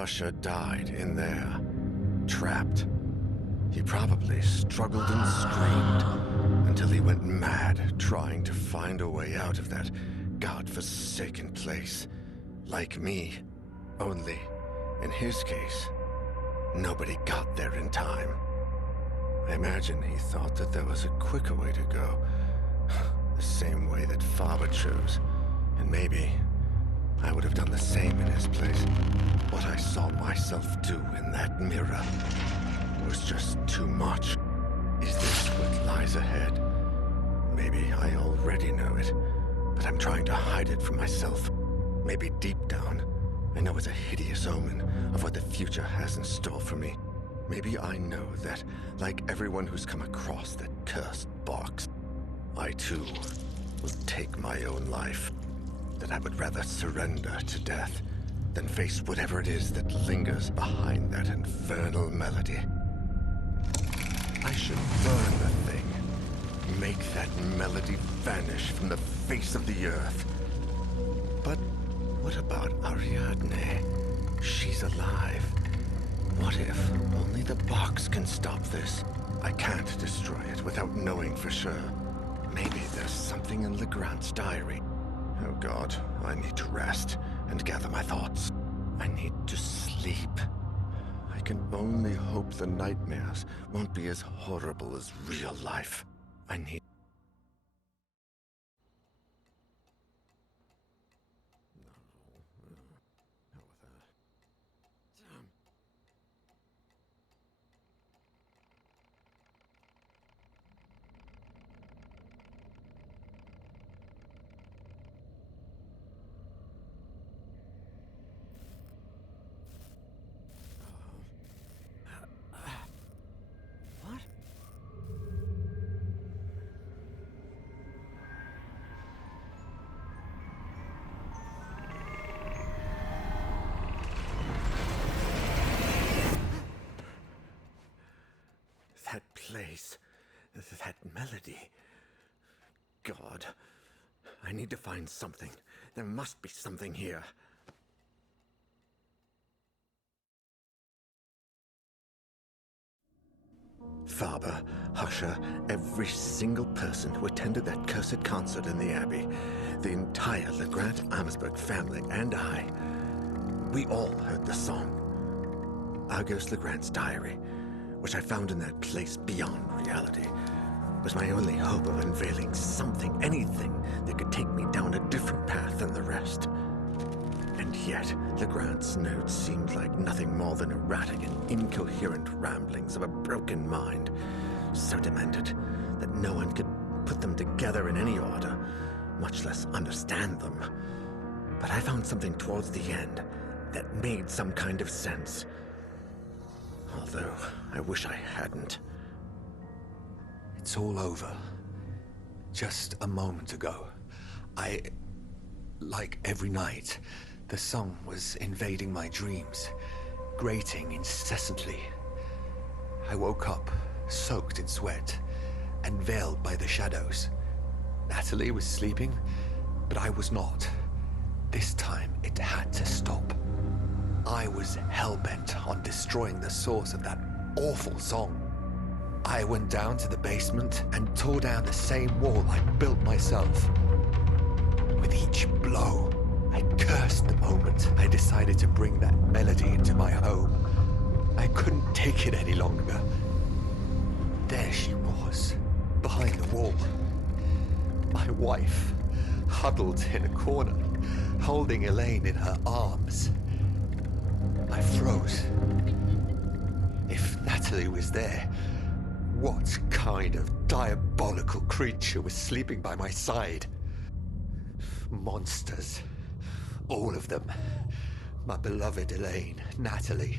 Husher died in there, trapped. He probably struggled and screamed until he went mad trying to find a way out of that godforsaken place. Like me, only, in his case, nobody got there in time. I imagine he thought that there was a quicker way to go. The same way that Faber chose. And maybe I would have done the same in his place. What I saw myself do in that mirror was just too much. Is this what lies ahead? Maybe I already know it, but I'm trying to hide it from myself. Maybe deep down, I know it's a hideous omen of what the future has in store for me. Maybe I know that, like everyone who's come across that cursed box, I too will take my own life. That I would rather surrender to death than face whatever it is that lingers behind that infernal melody. I should burn the thing. Make that melody vanish from the face of the earth. But what about Ariadne? She's alive. What if only the box can stop this? I can't destroy it without knowing for sure. Maybe there's something in Legrand's diary. Oh God, I need to rest and gather my thoughts. I need to sleep. I can only hope the nightmares won't be as horrible as real life. I need... What? That place, that melody. God, I need to find something. There must be something here. Faber, Husher, every single person who attended that cursed concert in the Abbey, the entire Legrand Amsberg family and I, we all heard the song. Argos Legrand's diary, which I found in that place beyond reality, was my only hope of unveiling something, anything that could take me down a different path than the rest. And yet, Legrand's notes seemed like nothing more than erratic and incoherent ramblings of a broken mind, so demented that no one could put them together in any order, much less understand them. But I found something towards the end that made some kind of sense. Although, I wish I hadn't. It's all over. Just a moment ago, like every night, the song was invading my dreams, grating incessantly. I woke up, soaked in sweat, and veiled by the shadows. Natalie was sleeping, but I was not. This time, it had to stop. I was hell-bent on destroying the source of that awful song. I went down to the basement and tore down the same wall I built myself. With each blow, I cursed the moment I decided to bring that melody into my home. I couldn't take it any longer. There she was, behind the wall. My wife, huddled in a corner, holding Elaine in her arms. I froze. If Natalie was there, what kind of diabolical creature was sleeping by my side? Monsters. All of them. My beloved Elaine, Natalie.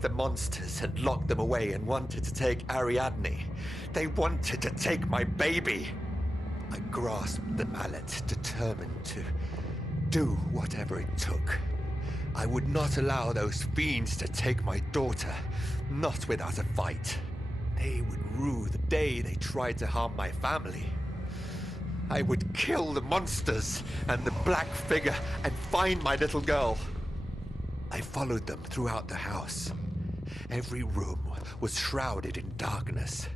The monsters had locked them away and wanted to take Ariadne. They wanted to take my baby. I grasped the mallet, determined to do whatever it took. I would not allow those fiends to take my daughter, not without a fight. They would rue the day they tried to harm my family. I would kill the monsters and the black figure and find my little girl. I followed them throughout the house. Every room was shrouded in darkness.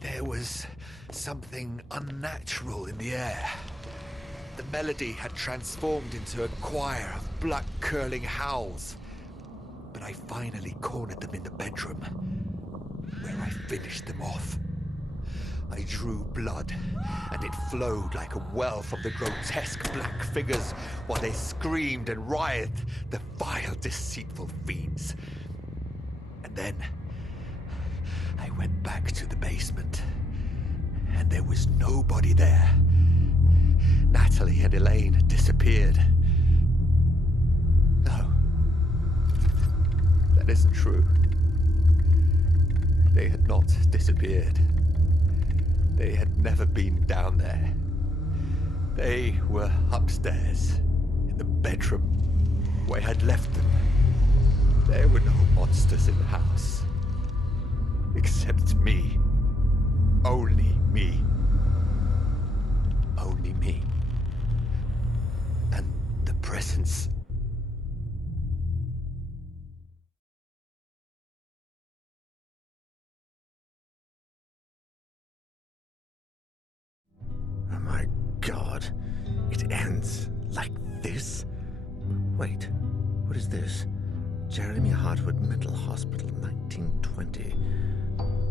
There was something unnatural in the air. The melody had transformed into a choir of blood-curdling howls. But I finally cornered them in the bedroom, where I finished them off. I drew blood, and it flowed like a well from the grotesque black figures while they screamed and writhed, the vile, deceitful fiends. And then I went back to the basement, and there was nobody there. Natalie and Elaine had disappeared. No, that isn't true. They had not disappeared. They had never been down there. They were upstairs, in the bedroom, where I had left them. There were no monsters in the house. Except me. Only me. Only me. And the presence. Oh my God. It ends like this? Wait, what is this? Jeremy Hartwood Mental Hospital, 1920.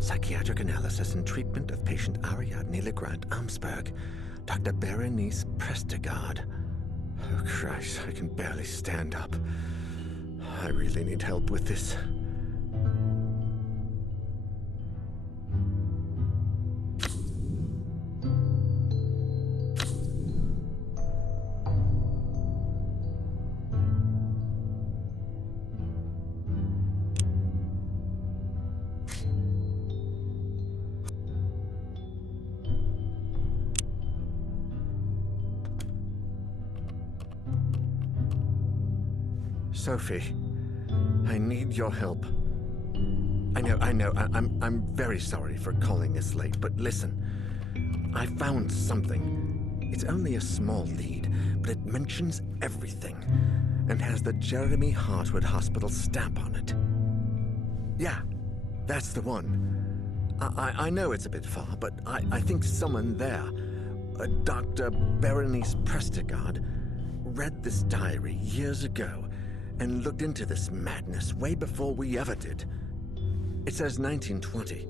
Psychiatric analysis and treatment of patient Ariadne Legrand Amsberg. Dr. Berenice Prestegard. Oh Christ, I can barely stand up. I really need help with this. Sophie, I need your help. I know, I'm very sorry for calling this late, but listen. I found something. It's only a small lead, but it mentions everything, and has the Jeremy Hartwood Hospital stamp on it. Yeah, that's the one. I know it's a bit far, but I think someone there, Dr. Berenice Prestegard, read this diary years ago and looked into this madness way before we ever did. It says 1920.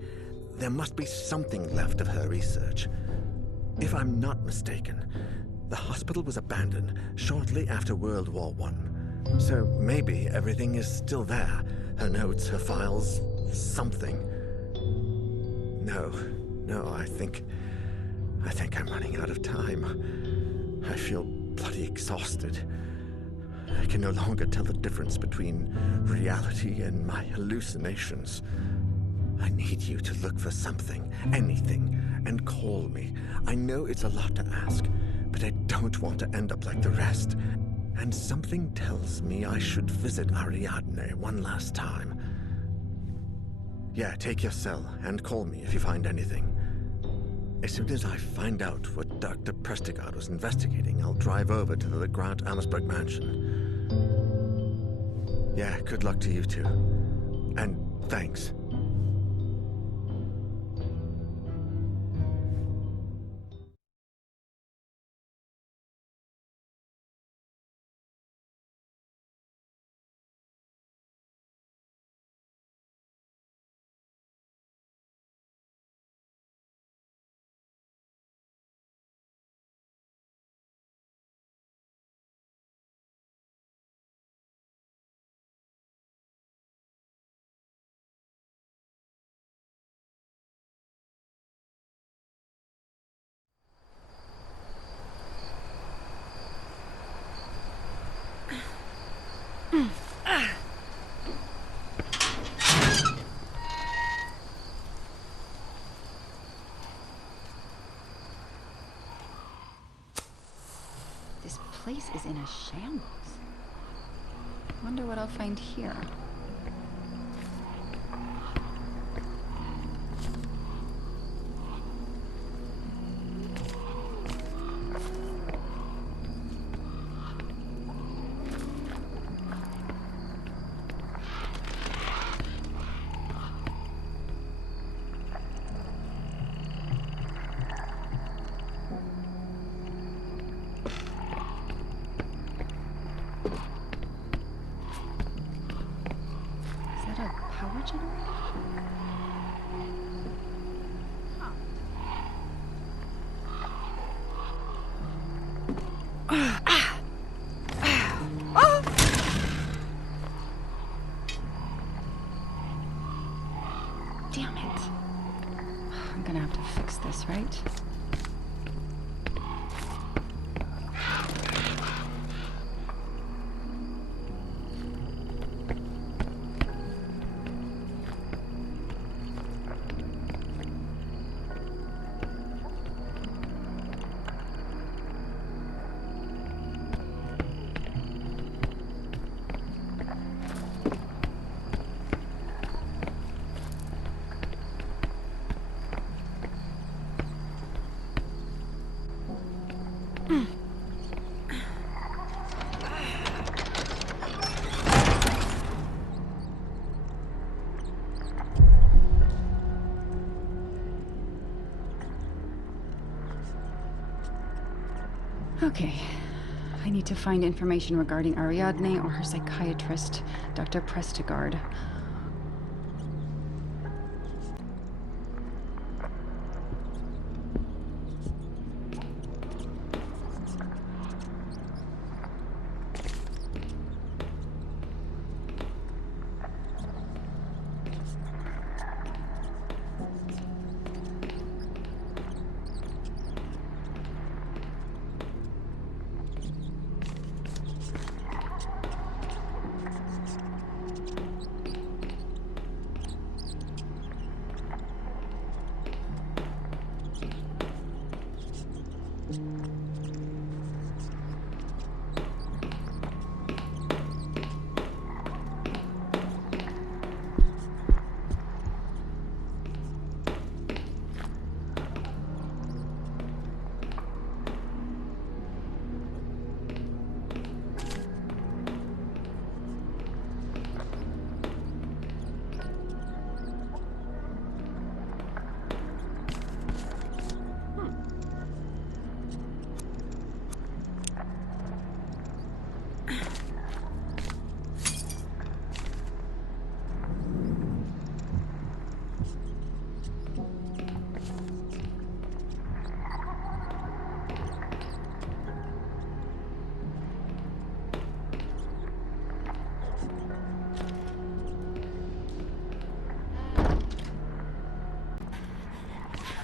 There must be something left of her research. If I'm not mistaken, the hospital was abandoned shortly after World War I. So maybe everything is still there. Her notes, her files, something. No, I think I'm running out of time. I feel bloody exhausted. I can no longer tell the difference between reality and my hallucinations. I need you to look for something, anything, and call me. I know it's a lot to ask, but I don't want to end up like the rest. And something tells me I should visit Ariadne one last time. Yeah, take your cell and call me if you find anything. As soon as I find out what Dr. Prestegard was investigating, I'll drive over to the Legrand Amsberg mansion. Yeah, good luck to you too. And thanks. This place is in a shambles. Wonder what I'll find here. that a power generator? Damn it. I'm gonna have to fix this, right? Okay. I need to find information regarding Ariadne or her psychiatrist, Dr. Prestigard.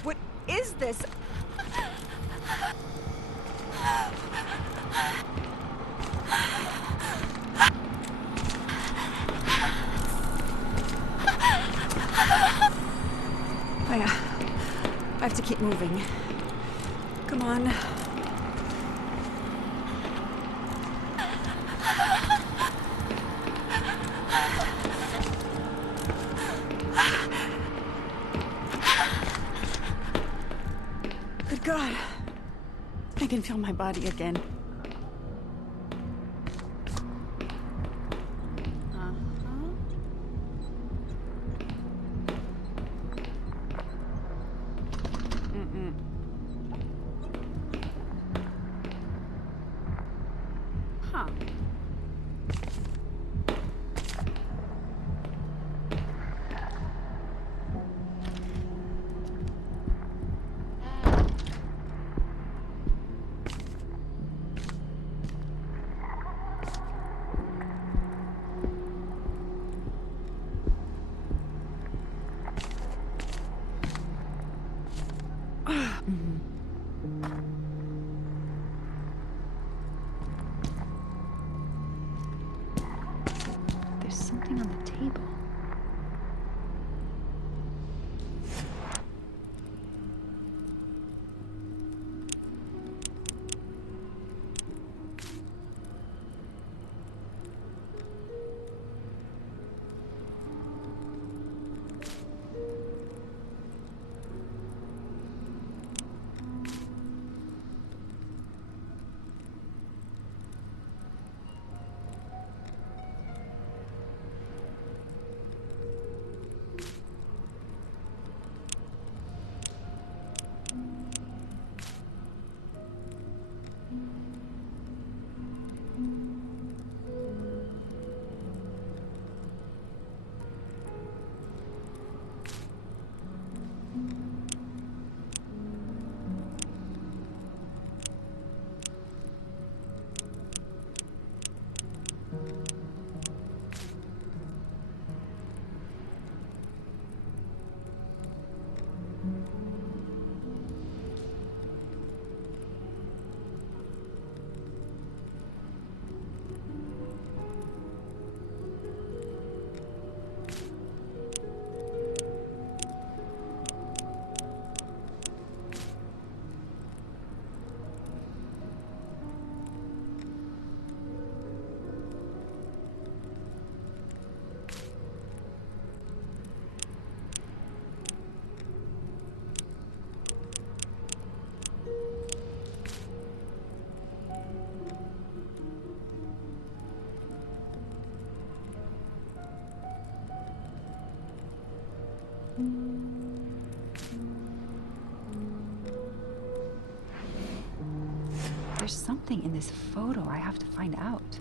What is this? I have to keep moving. Come on. Good God. I can feel my body again. Huh. There's something in this photo I have to find out.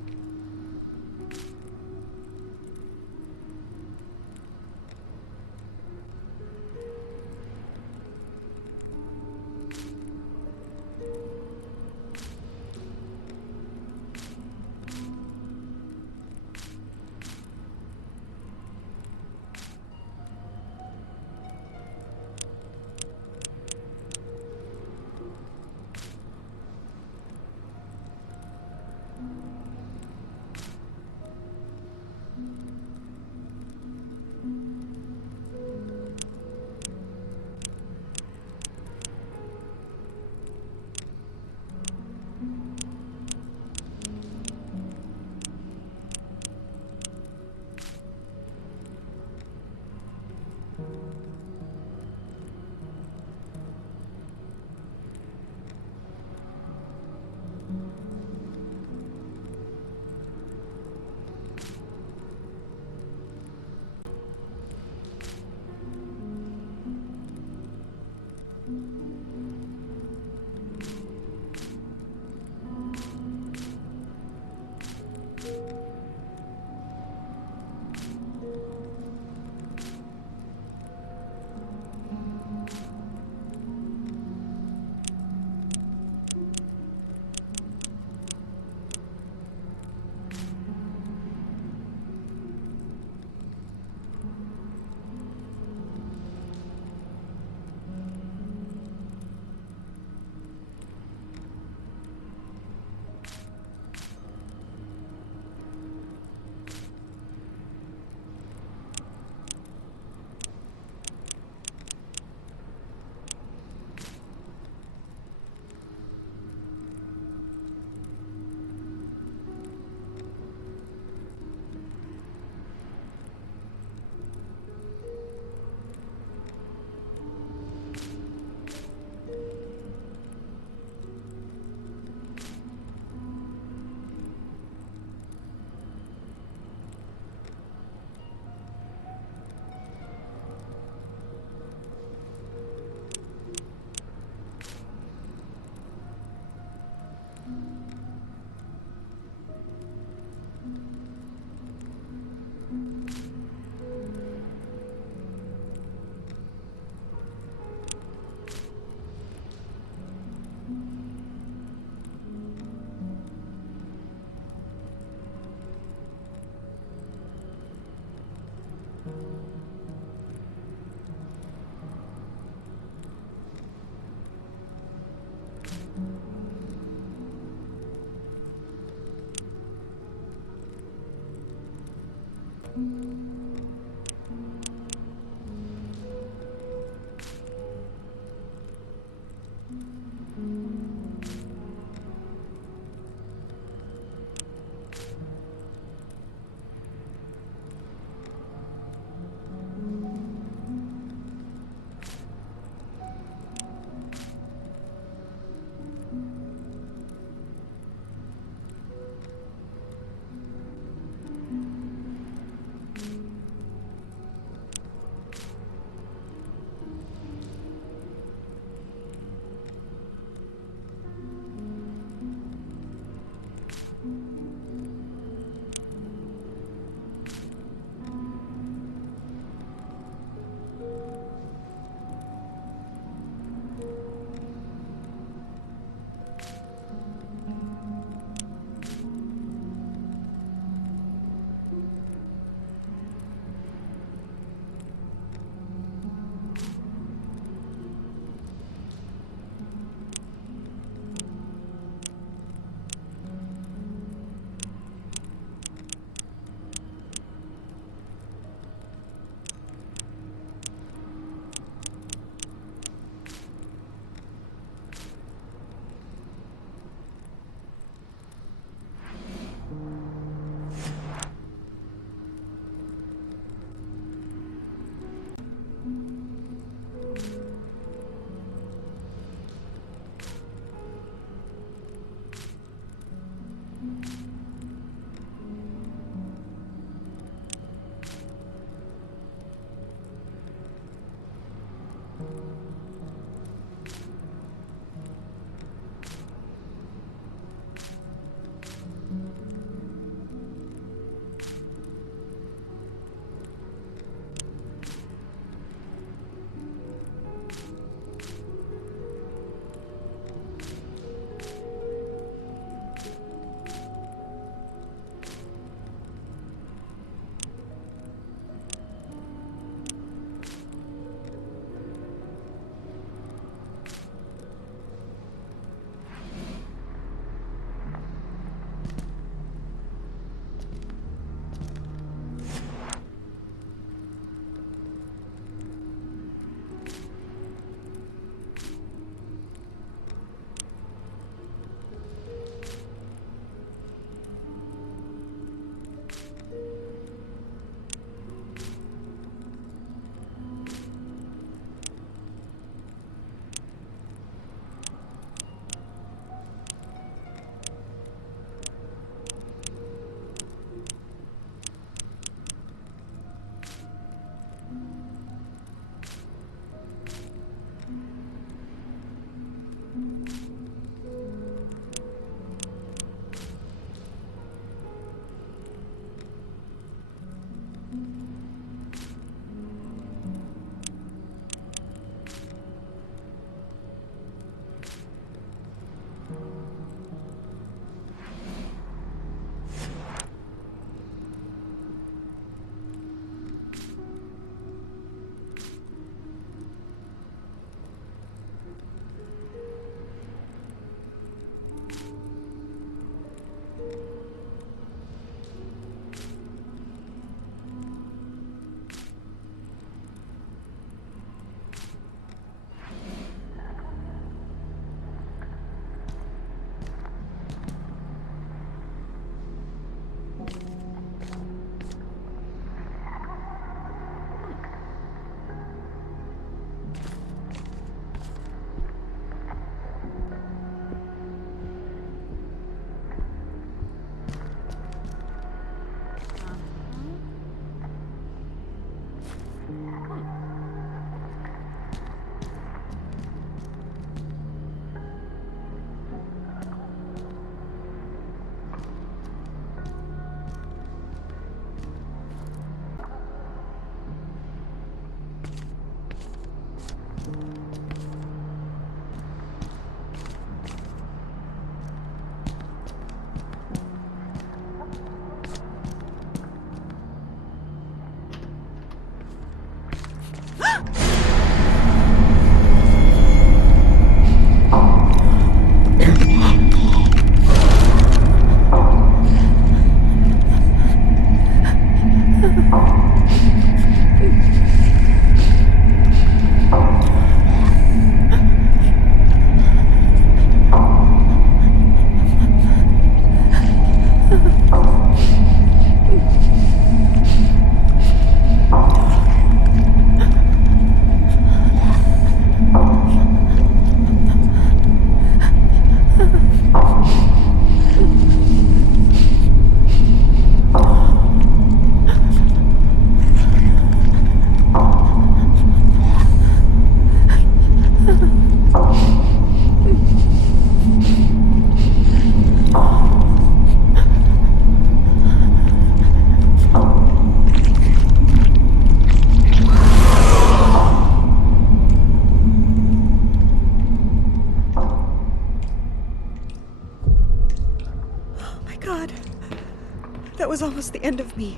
was almost the end of me.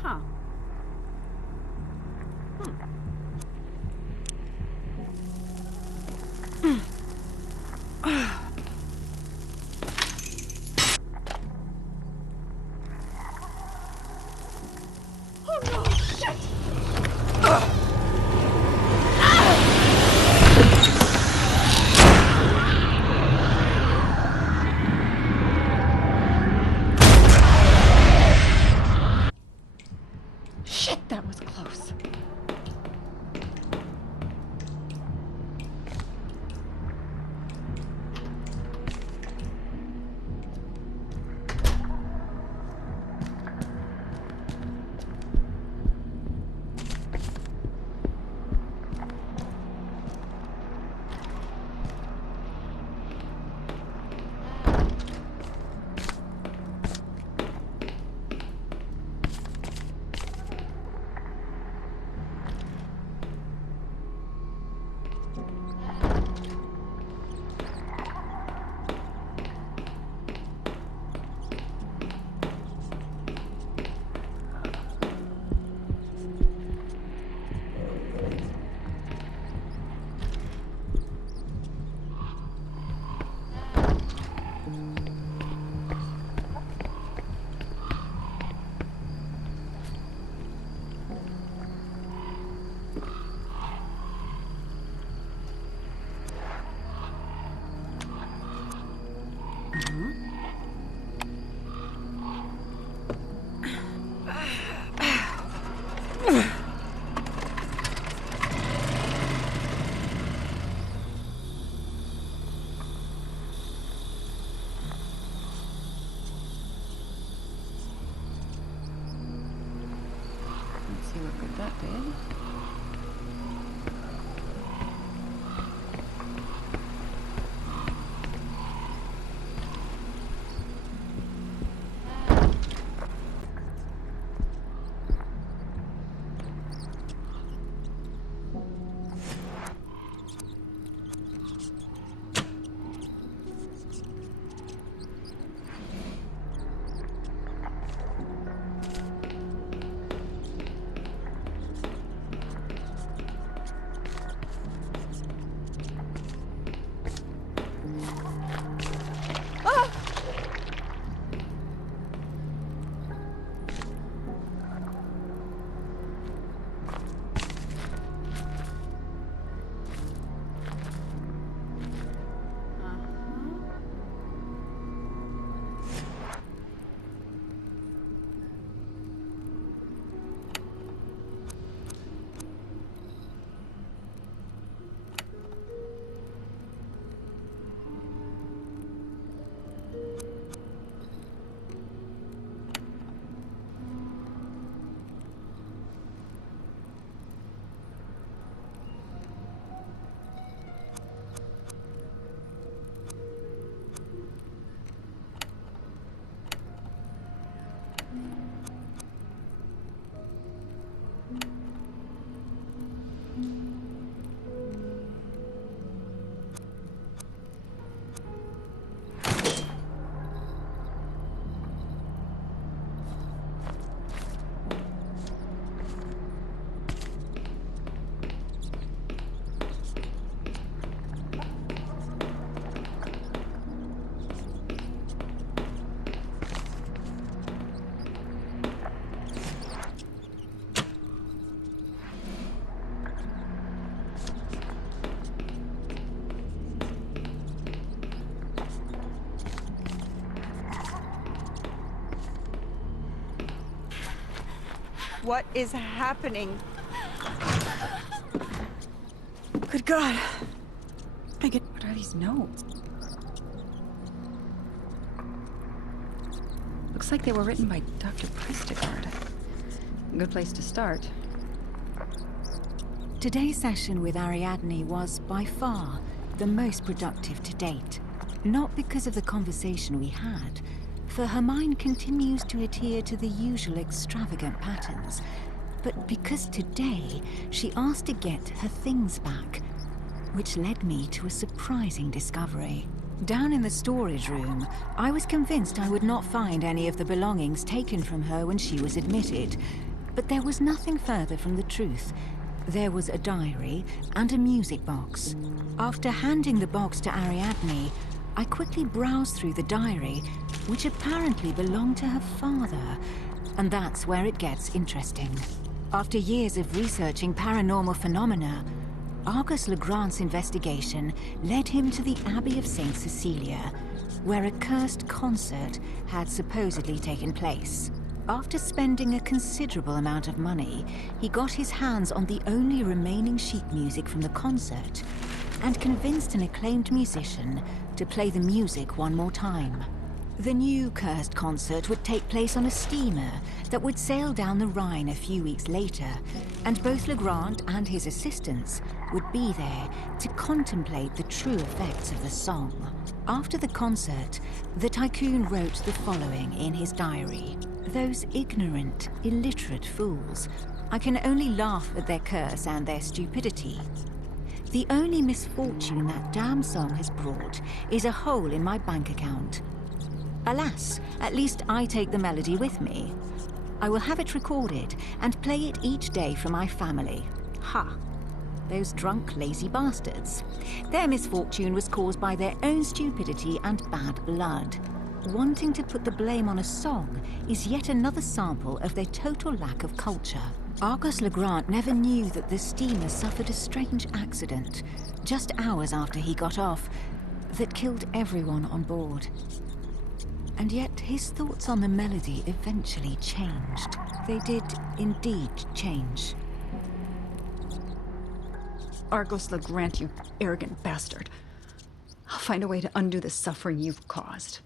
Huh. Oh no, shit! Shit, that was close. What is happening? Good God. What are these notes? Looks like they were written by Dr. Prestigard. Good place to start. Today's session with Ariadne was by far the most productive to date. Not because of the conversation we had, for her mind continues to adhere to the usual extravagant patterns, but because today she asked to get her things back, which led me to a surprising discovery. Down in the storage room, I was convinced I would not find any of the belongings taken from her when she was admitted, but there was nothing further from the truth. There was a diary and a music box. After handing the box to Ariadne, I quickly browsed through the diary, which apparently belonged to her father, and that's where it gets interesting. After years of researching paranormal phenomena, Argus Legrand's investigation led him to the Abbey of St. Cecilia, where a cursed concert had supposedly taken place. After spending a considerable amount of money, he got his hands on the only remaining sheet music from the concert and convinced an acclaimed musician to play the music one more time. The new cursed concert would take place on a steamer that would sail down the Rhine a few weeks later, and both Legrand and his assistants would be there to contemplate the true effects of the song. After the concert, the tycoon wrote the following in his diary. "Those ignorant, illiterate fools. I can only laugh at their curse and their stupidity. The only misfortune that damn song has brought is a hole in my bank account. Alas, at least I take the melody with me. I will have it recorded and play it each day for my family. Ha! Those drunk, lazy bastards. Their misfortune was caused by their own stupidity and bad blood. Wanting to put the blame on a song is yet another sample of their total lack of culture." Argus Legrand never knew that the steamer suffered a strange accident, just hours after he got off, that killed everyone on board. And yet his thoughts on the melody eventually changed. They did indeed change. Argus Legrand, you arrogant bastard. I'll find a way to undo the suffering you've caused.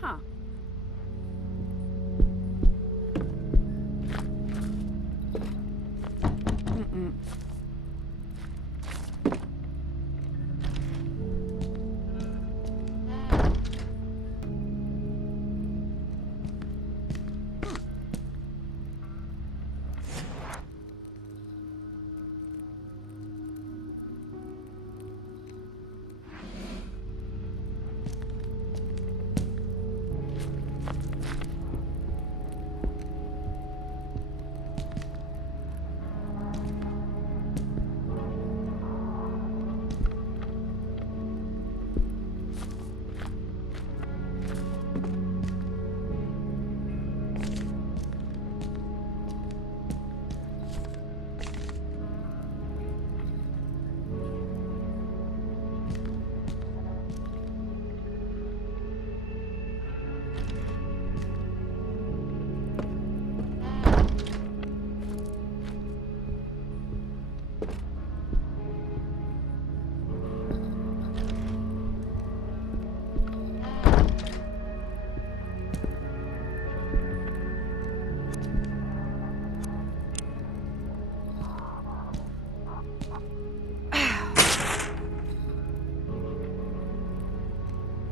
Huh.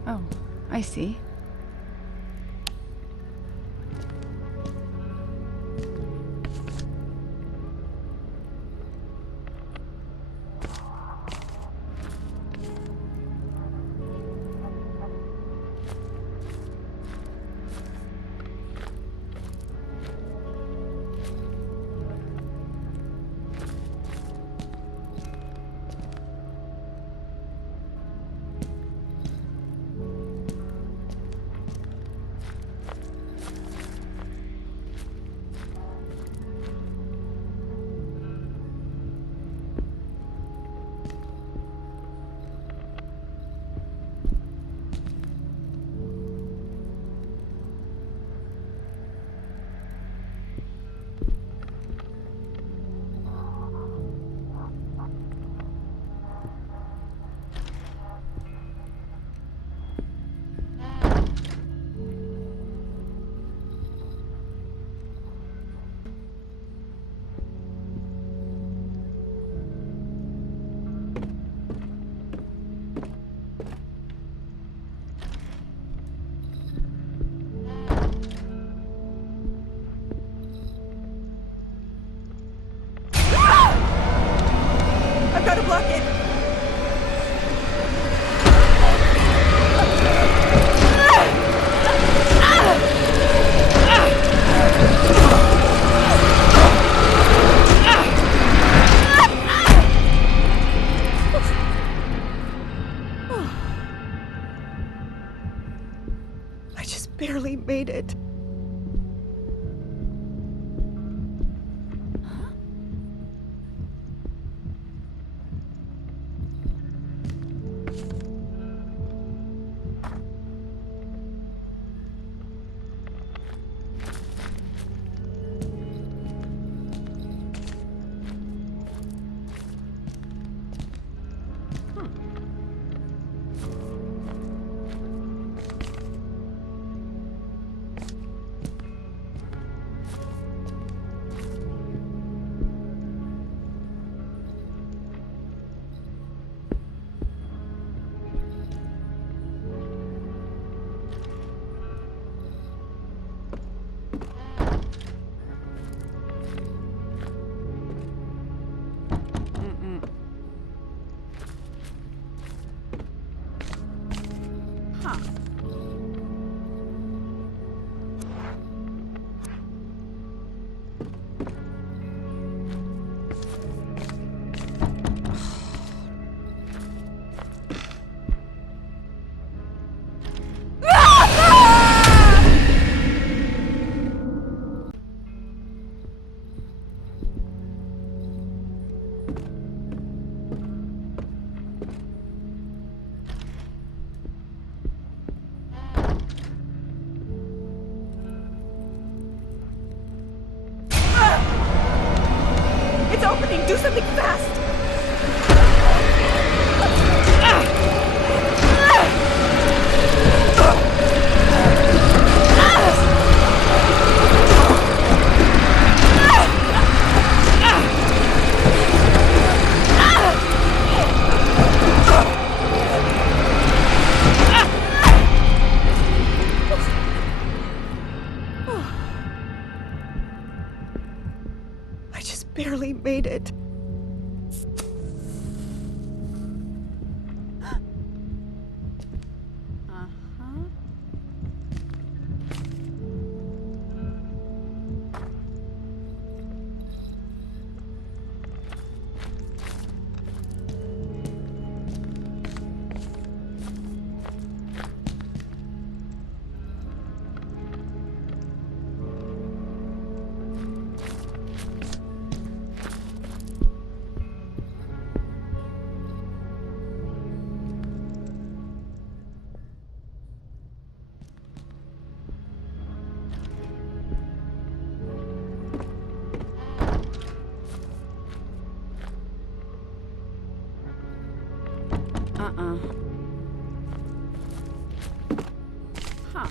Oh, I see. to block it! I just barely made it. It's opening! Do something fast! I just barely made it. Huh.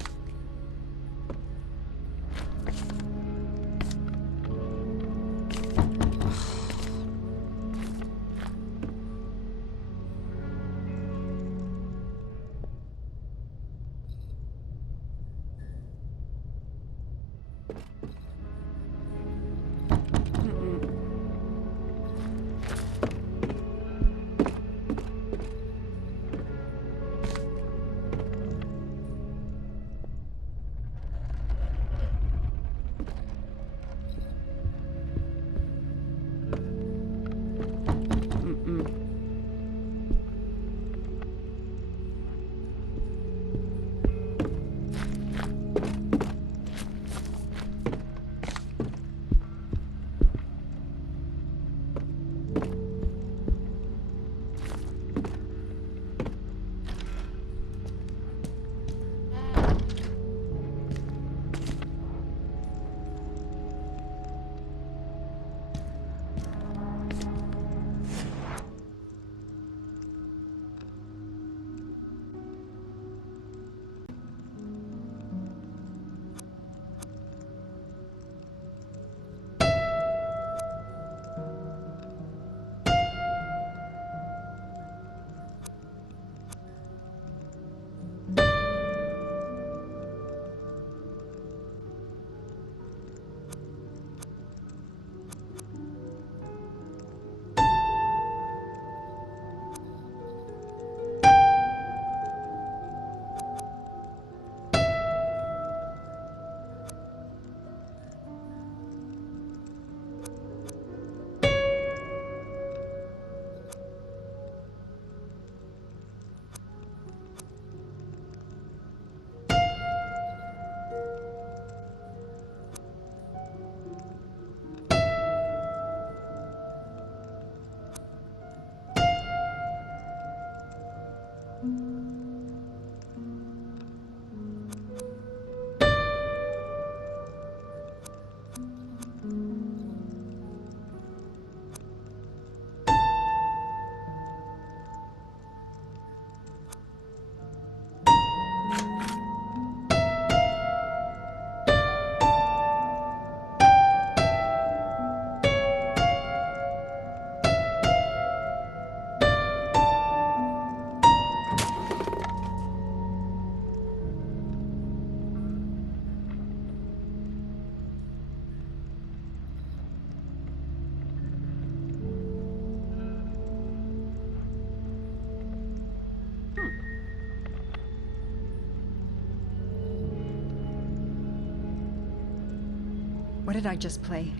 did I just play?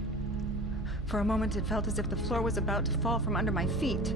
For a moment, it felt as if the floor was about to fall from under my feet.